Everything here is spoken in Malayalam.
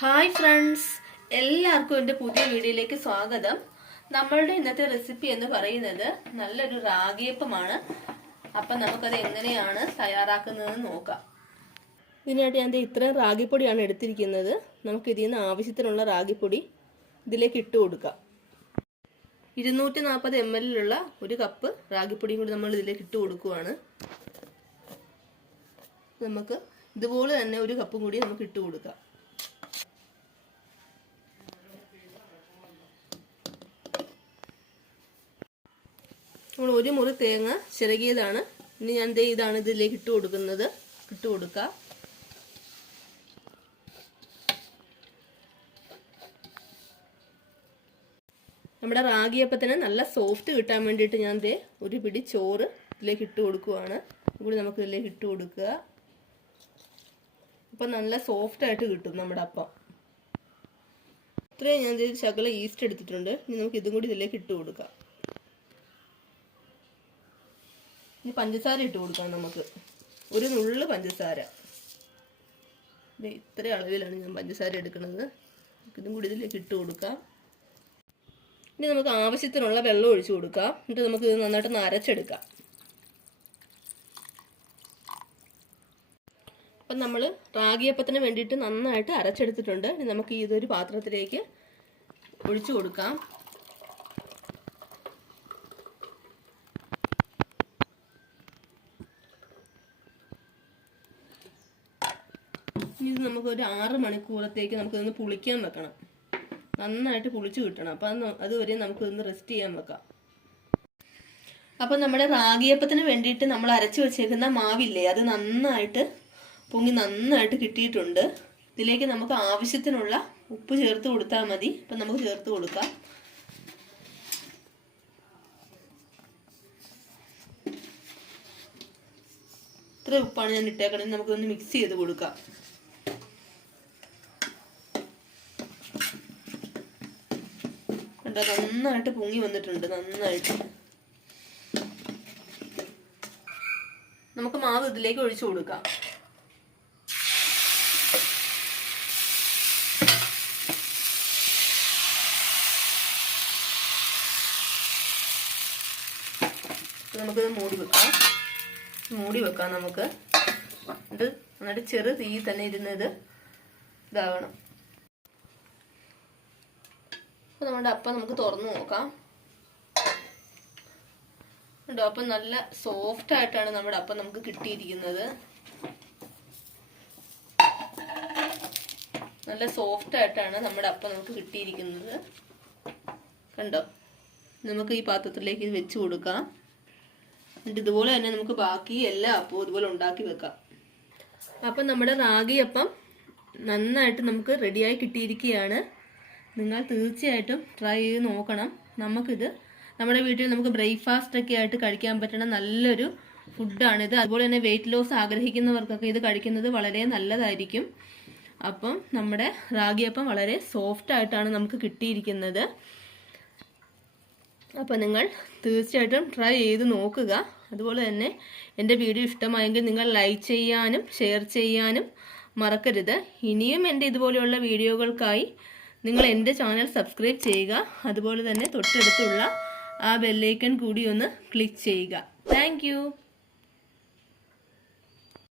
ഹായ് ഫ്രണ്ട്സ്, എല്ലാവർക്കും എൻ്റെ പുതിയ വീഡിയോയിലേക്ക് സ്വാഗതം. നമ്മളുടെ ഇന്നത്തെ റെസിപ്പി എന്ന് പറയുന്നത് നല്ലൊരു റാഗിയപ്പമാണ്. അപ്പം നമുക്കത് എങ്ങനെയാണ് തയ്യാറാക്കുന്നതെന്ന് നോക്കാം. ഇതിനായിട്ട് ഞാൻ ഇത്രയും റാഗിപ്പൊടിയാണ് എടുത്തിരിക്കുന്നത്. നമുക്ക് ഇതിൽ നിന്ന് ആവശ്യത്തിനുള്ള റാഗിപ്പൊടി ഇതിലേക്ക് ഇട്ട് കൊടുക്കാം. 240 ml ഒരു കപ്പ് റാഗിപ്പൊടിയും കൂടി നമ്മൾ ഇതിലേക്ക് ഇട്ട് കൊടുക്കുകയാണ്. നമുക്ക് ഇതുപോലെ തന്നെ ഒരു കപ്പും കൂടി നമുക്ക് ഇട്ട് കൊടുക്കാം. നമ്മൾ ഒരു മുറി തേങ്ങ ചിരകിയതാണ്. ഇനി ഞാൻ ഇതാണ് ഇതിലേക്ക് ഇട്ട് കൊടുക്കുന്നത്. ഇട്ട് കൊടുക്കാം. നമ്മുടെ റാഗിയപ്പത്തിന് നല്ല സോഫ്റ്റ് കിട്ടാൻ വേണ്ടിയിട്ട് ഞാൻ ഒരു പിടി ചോറ് ഇതിലേക്ക് ഇട്ട് കൊടുക്കുവാണ്. കൂടി നമുക്ക് ഇതിലേക്ക് ഇട്ട് കൊടുക്കുക. അപ്പം നല്ല സോഫ്റ്റായിട്ട് കിട്ടും നമ്മുടെ അപ്പം. ഇത്രയും ഞാൻ ശകലം ഈസ്റ്റ് എടുത്തിട്ടുണ്ട്. ഇനി നമുക്ക് ഇതും കൂടി ഇതിലേക്ക് ഇട്ട് കൊടുക്കാം. ഇനി പഞ്ചസാര ഇട്ട് കൊടുക്കാം. നമുക്ക് ഒരു നുള്ളു പഞ്ചസാര, ഇത്ര അളവിലാണ് ഞാൻ പഞ്ചസാര എടുക്കുന്നത്. ഇതും കൂടി ഇതിലേക്ക് ഇട്ട് കൊടുക്കാം. ഇനി നമുക്ക് ആവശ്യത്തിനുള്ള വെള്ളം ഒഴിച്ചു കൊടുക്കാം. എന്നിട്ട് നമുക്ക് ഇത് നന്നായിട്ടൊന്ന് അരച്ചെടുക്കാം. അപ്പം നമ്മൾ റാഗിയപ്പത്തിന് വേണ്ടിയിട്ട് നന്നായിട്ട് അരച്ചെടുത്തിട്ടുണ്ട്. ഇനി നമുക്ക് ഇതൊരു പാത്രത്തിലേക്ക് ഒഴിച്ചു കൊടുക്കാം. ഇത് നമുക്കൊരു 6 മണിക്കൂറത്തേക്ക് നമുക്കിതൊന്ന് പുളിക്കാൻ വെക്കണം. നന്നായിട്ട് പുളിച്ച് കിട്ടണം. അപ്പം അതുവരെ നമുക്കിതൊന്ന് റെസ്റ്റ് ചെയ്യാൻ വെക്കാം. അപ്പം നമ്മുടെ റാഗിയപ്പത്തിന് വേണ്ടിയിട്ട് നമ്മൾ അരച്ച് വെച്ചേക്കുന്ന മാവില്ലേ, അത് നന്നായിട്ട് പൊങ്ങി നന്നായിട്ട് കിട്ടിയിട്ടുണ്ട്. ഇതിലേക്ക് നമുക്ക് ആവശ്യത്തിനുള്ള ഉപ്പ് ചേർത്ത് കൊടുത്താൽ മതി. അപ്പം നമുക്ക് ചേർത്ത് കൊടുക്കാം. ഇത്ര ഉപ്പാണ് ഞാൻ ഇട്ടേക്കണത്. നമുക്കൊന്ന് മിക്സ് ചെയ്ത് കൊടുക്കാം. നന്നായിട്ട് പൊങ്ങി വന്നിട്ടുണ്ട്. നന്നായിട്ട് നമുക്ക് മാവ് ഇതിലേക്ക് ഒഴിച്ചു കൊടുക്കാം. നമുക്കിത് മൂടി വെക്കാം. നമുക്ക് ഇത് നന്നായിട്ട് ചെറു തീ തന്നെ ഇരുന്നത് ഇതാവണം. അപ്പോൾ നമ്മുടെ അപ്പം നമുക്ക് തുറന്നു നോക്കാം. അപ്പം നല്ല സോഫ്റ്റ് ആയിട്ടാണ് നമ്മുടെ അപ്പം നമുക്ക് കിട്ടിയിരിക്കുന്നത്. നല്ല സോഫ്റ്റ് ആയിട്ടാണ് നമ്മുടെ അപ്പം നമുക്ക് കിട്ടിയിരിക്കുന്നത്. കണ്ടോ? നമുക്ക് ഈ പാത്രത്തിലേക്ക് ഇത് വെച്ച് കൊടുക്കാം. എന്നിട്ട് ഇതുപോലെ തന്നെ നമുക്ക് ബാക്കി എല്ലാ അപ്പവും ഇതുപോലെ ഉണ്ടാക്കി വെക്കാം. അപ്പം നമ്മുടെ റാഗിയപ്പം നന്നായിട്ട് നമുക്ക് റെഡിയായി കിട്ടിയിരിക്കുകയാണ്. നിങ്ങൾ തീർച്ചയായിട്ടും ട്രൈ ചെയ്ത് നോക്കണം. നമുക്കിത് നമ്മുടെ വീട്ടിൽ നമുക്ക് ബ്രേക്ക്ഫാസ്റ്റ് ഒക്കെ ആയിട്ട് കഴിക്കാൻ പറ്റുന്ന നല്ലൊരു ഫുഡാണിത്. അതുപോലെ തന്നെ വെയിറ്റ് ലോസ് ആഗ്രഹിക്കുന്നവർക്കൊക്കെ ഇത് കഴിക്കുന്നത് വളരെ നല്ലതായിരിക്കും. അപ്പം നമ്മുടെ റാഗിയപ്പം വളരെ സോഫ്റ്റ് ആയിട്ടാണ് നമുക്ക് കിട്ടിയിരിക്കുന്നത്. അപ്പം നിങ്ങൾ തീർച്ചയായിട്ടും ട്രൈ ചെയ്ത് നോക്കുക. അതുപോലെ തന്നെ എൻ്റെ വീഡിയോ ഇഷ്ടമായെങ്കിൽ നിങ്ങൾ ലൈക്ക് ചെയ്യാനും ഷെയർ ചെയ്യാനും മറക്കരുത്. ഇനിയും എൻ്റെ ഇതുപോലെയുള്ള വീഡിയോകൾക്കായി നിങ്ങൾ എൻ്റെ ചാനൽ സബ്സ്ക്രൈബ് ചെയ്യുക. അതുപോലെ തന്നെ തൊട്ടടുത്തുള്ള ആ ബെല്ലൈക്കൺ കൂടി ഒന്ന് ക്ലിക്ക് ചെയ്യുക. താങ്ക്